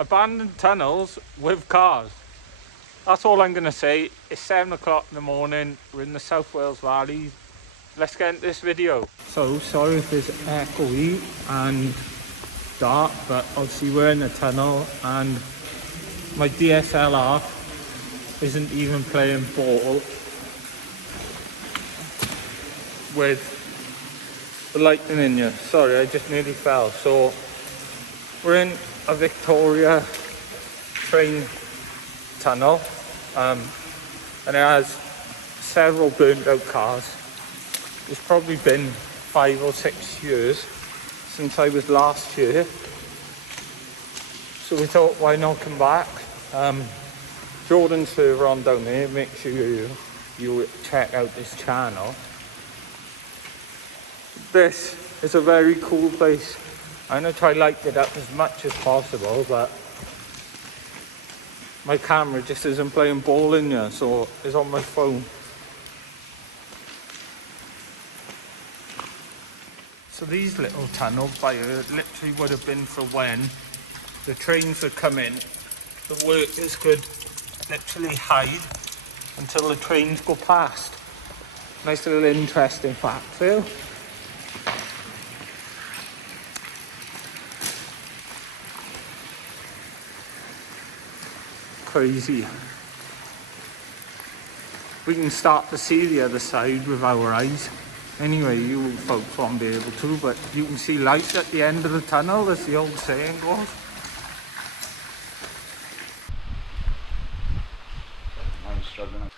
abandoned tunnels with cars. That's all I'm going to say. It's 7 o'clock in the morning. We're in the South Wales Valley. Let's get into this video. So, sorry if it's echoey and dark, but obviously we're in a tunnel and my DSLR isn't even playing ball with the lightning in you. Sorry, I just nearly fell. So, we're in a Victoria train tunnel and it has several burnt out cars. It's probably been 5 or 6 years since I was last here, so we thought, why not come back? Jordan's server on down there. Make sure you check out this channel. This is a very cool place. I'm going to try to light it up as much as possible, but my camera just isn't playing ball in here, so it's on my phone. So these little tunnels by here literally would have been for when the trains would come in. The workers could literally hide until the trains go past. Nice little interesting fact, Phil. Crazy. We can start to see the other side with our eyes. Anyway, you folks won't be able to, but you can see light at the end of the tunnel, as the old saying goes. I'm struggling.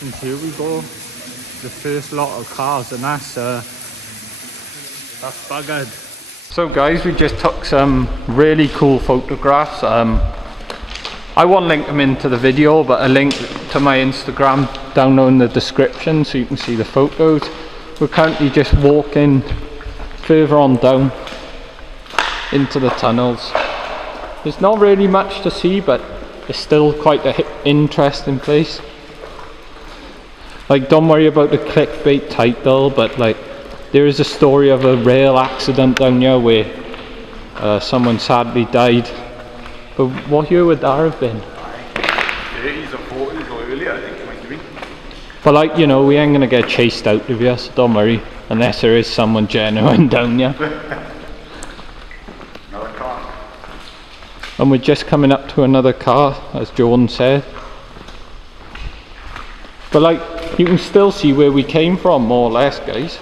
And here we go, the first lot of cars, and that's buggered. So guys, we just took some really cool photographs. I won't link them into the video, but a link to my Instagram down in the description so you can see the photos. We're currently just walking further on down into the tunnels. There's not really much to see, but it's still quite an interesting place. Like, don't worry about the clickbait title, but like, there is a story of a rail accident down here where someone sadly died. But what year would that have been? 30s or 40s or earlier, I think it might be. But like, you know, we ain't gonna get chased out of here, so don't worry. Unless there is someone genuine down here. Another car. And we're just coming up to another car, as Jordan said. But like, you can still see where we came from, more or less, guys.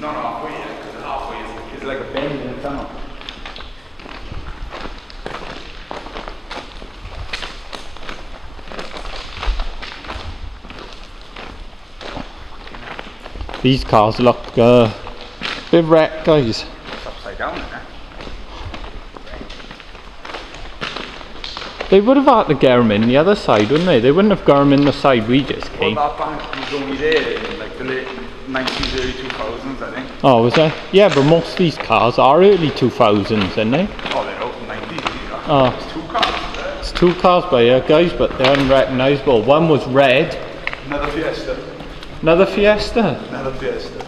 Not halfway yet, because halfway is like a bend in the tunnel. These cars look a bit wrecked, guys. It's upside down, isn't it? They would have had to get them in the other side, wouldn't they? They wouldn't have got them in the side we just came. Well, that bank was only there in like the late 90s, early 2000s, I think. Oh, was that? Yeah, but most of these cars are early 2000s, aren't they? Oh, they're out in the 90s, these are. Oh. It's 2 cars there. It's 2 cars by here, guys, but they're unrecognisable. One was red. Another Fiesta. Another Fiesta. Another Fiesta.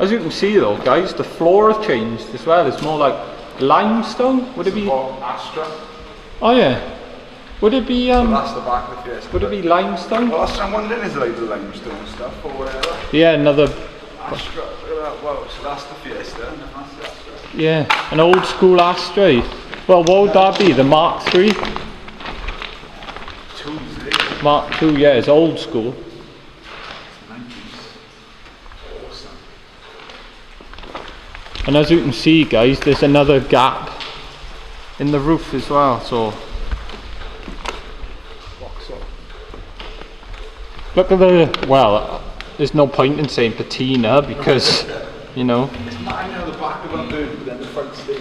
As you can see though, guys, the floor has changed as well. It's more like limestone. Would it be? Astra. Oh yeah. Would it be So that's the back of the Fiesta. would it be limestone? Well, that's what I'm wondering, is it like the limestone stuff or whatever? Yeah, another. Astra, look at that. Well, so that's the Fiesta and that's the Astra. Yeah, an old school Astra. Well, what would that be? The Mark III? 2s, eh? Mark II, yeah, it's old school. 90s. Awesome. And as you can see, guys, there's another gap in the roof as well, so look at the, well, there's no point in saying patina because, you know. It's mine on the back of them, but then the front stage.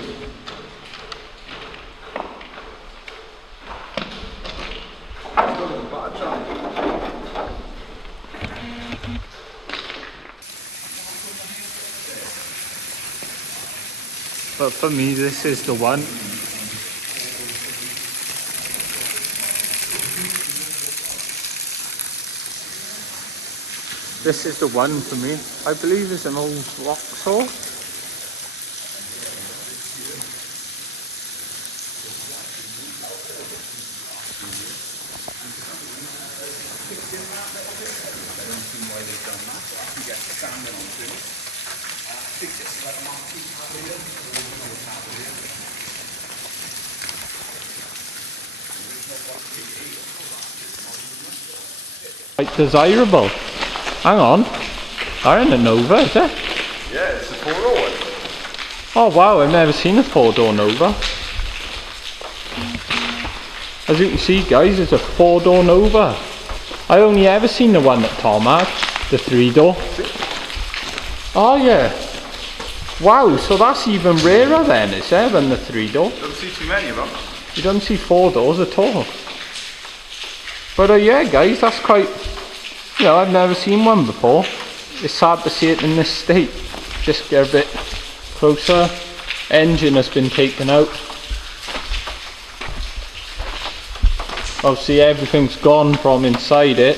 But for me, this is the one. This is the one for me. I believe it's an old Vauxhall. Quite desirable. Hang on. They're in a Nova, is it? Yeah, it's a 4-door one. Oh wow, I've never seen a 4-door Nova. As you can see guys, it's a 4-door Nova. I only ever seen the one that Tom had, the 3-door. Oh yeah. Wow, so that's even rarer then, is there, than the 3-door? Don't see too many of them. You don't see 4 doors at all. But yeah guys, that's quite, you know, I've never seen one before. It's sad to see it in this state. Just get a bit closer. Engine has been taken out. Obviously everything's gone from inside it.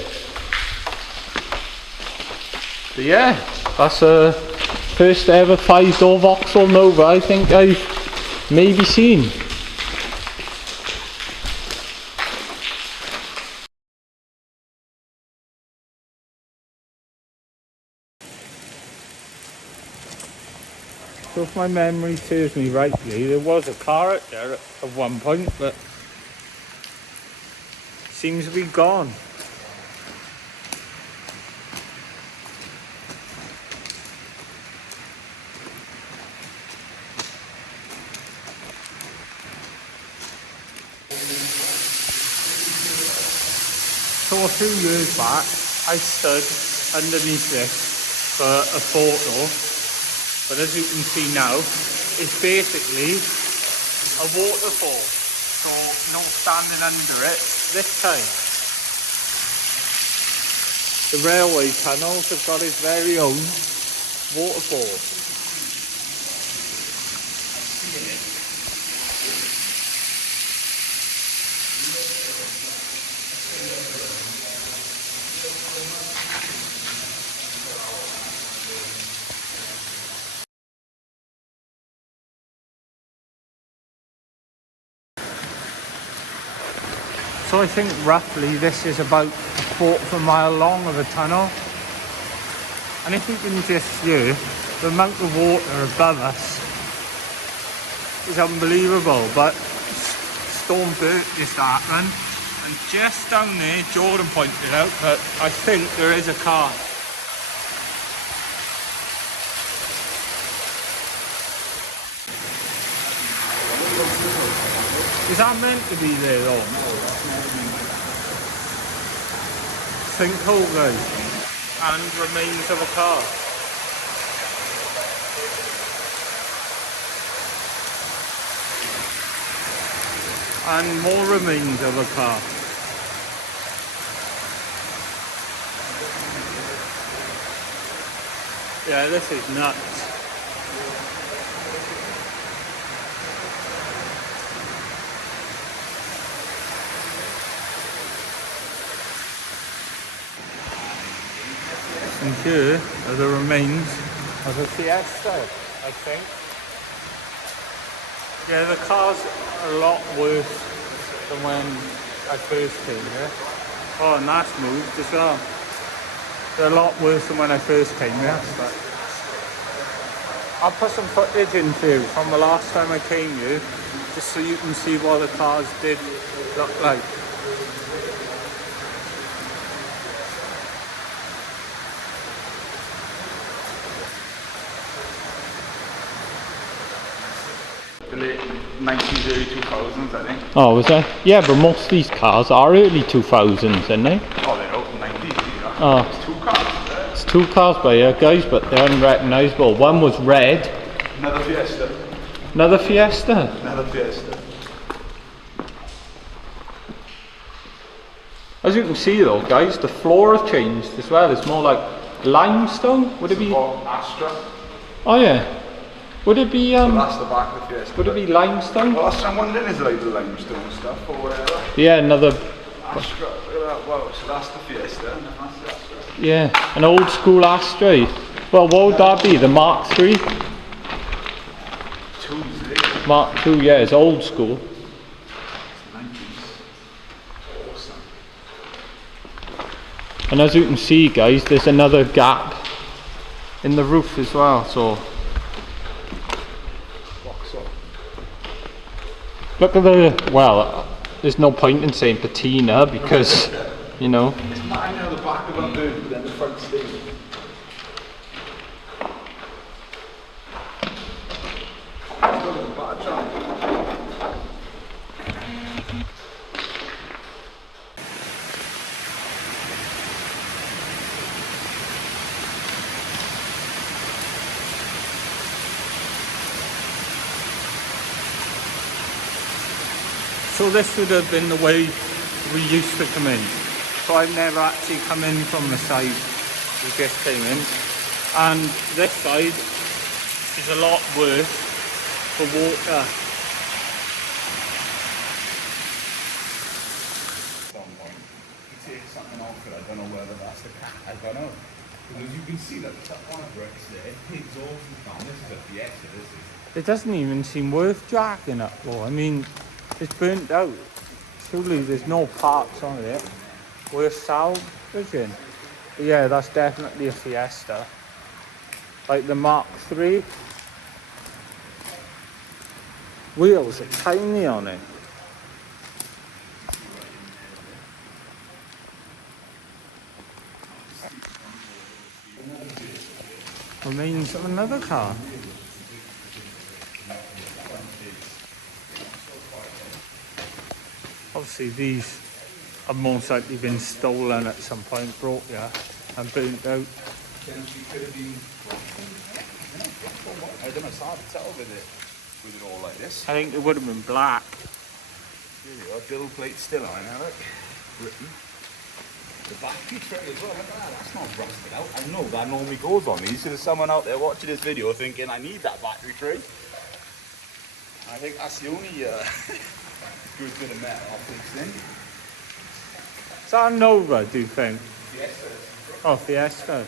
But yeah, that's a first ever 5-door Vauxhall Nova I think I've maybe seen. So if my memory serves me rightly, there was a car out there at one point, but seems to be gone. So a few years back, I stood underneath this for a photo. But as you can see now, it's basically a waterfall. So no standing under it this time. The railway tunnels have got its very own waterfall. So I think roughly this is about 1/4 mile long of a tunnel. And if you can just hear the amount of water above us is unbelievable. But Storm Bert just happened, and just down there, Jordan pointed out that I think there is a car. Is that meant to be there though? Sinkhole guys, and remains of a car. And more remains of a car. Yeah, this is nuts. And here are the remains of a Fiesta, I think. Yeah, the car's a lot worse than when I first came here. Oh, and that's moved as well. They're a lot worse than when I first came here. But I'll put some footage in for you from the last time I came here, just so you can see what the cars did look like. The late 90s, early 2000s, I think. Oh, was that? Yeah, but most of these cars are early 2000s, aren't they? Oh, they're out in the 90s, these are. Oh. It's 2 cars there. It's 2 cars by here, guys, but they're unrecognisable. One was red. Another Fiesta. Another Fiesta. Another Fiesta. As you can see though, guys, the floor has changed as well. It's more like limestone. Would it be? Astra. Oh yeah. Would it be? So that's the back of the Fiesta. Would it be limestone? Well, that's what I'm wondering, is it like the limestone stuff or whatever? Yeah, another. Astra. Look at that. Wow. So that's the Fiesta. And that's the Astra. Yeah, an old school Astra. Well, what would that be? The Mark III? Mark II, yeah, it's old school. And as you can see, guys, there's another gap in the roof as well, so look at the, well, there's no point in saying patina because, you know. It's mine now, the back of them burnt, but then the front stayed. So this would have been the way we used to come in. So I've never actually come in from the side we just came in. And this side is a lot worse for water. Take something off it, I don't know whether that's the cat, I don't know. Because you can see that top one of bricks there, pigs all down. This is a Fiesta, this is. It doesn't even seem worth jacking up though. I mean, it's burnt out. Surely there's no parts on it. We're salvaging. But yeah, that's definitely a Fiesta. Like the Mark III. Wheels are tiny on it. Remains of another car. Obviously these have most likely been stolen at some point, broke, yeah, and burnt out. I don't know, it's hard to tell with it all like this. I think it would have been black. Here you are, bill plate still on, Alec. Written. The battery tray as well, look at that, that's not rusted out. I know that normally goes on these, so there's someone out there watching this video thinking, I need that battery tray. I think that's the only good bit of metal I'll fix in. Is that a Nova, do you think? Fiesta. Oh, Fiesta.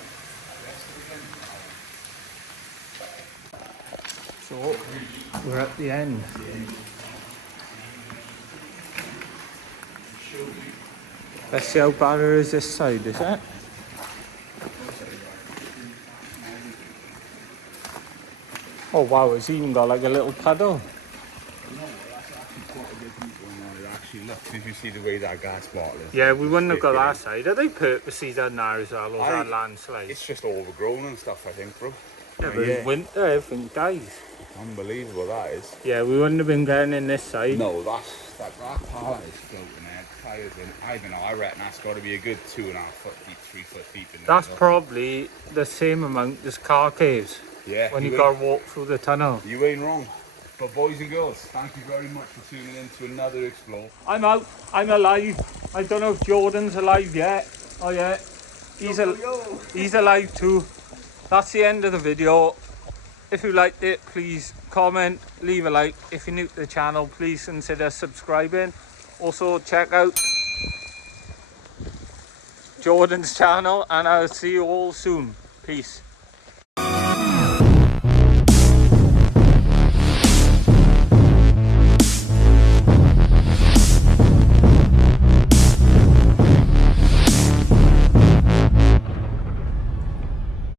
So, we're at the end. Let's see how bad it is this side, is it? Oh wow, it's even got like a little puddle. No, that's actually quite a good people when it actually looks. If you see the way that gas bottle is. Yeah, we wouldn't have got that side. Are they purposely done there as well, or is that landslide? It's just overgrown and stuff, I think, bro. Yeah, but it's winter, everything dies. Unbelievable that is. Yeah, we wouldn't have been getting in this side. No, that pallet is floating there. Tires in. I don't know. I reckon that's got to be a good 2.5 foot deep, 3 foot deep in there. That's probably the same amount as car caves. Yeah. When you got to walk through the tunnel. You ain't wrong. But boys and girls, thank you very much for tuning in to another Explore. I'm out. I'm alive. I don't know if Jordan's alive yet. Oh yeah, he's alive too. That's the end of the video. If you liked it, please comment, leave a like. If you're new to the channel, please consider subscribing. Also check out Jordan's channel, and I'll see you all soon. Peace.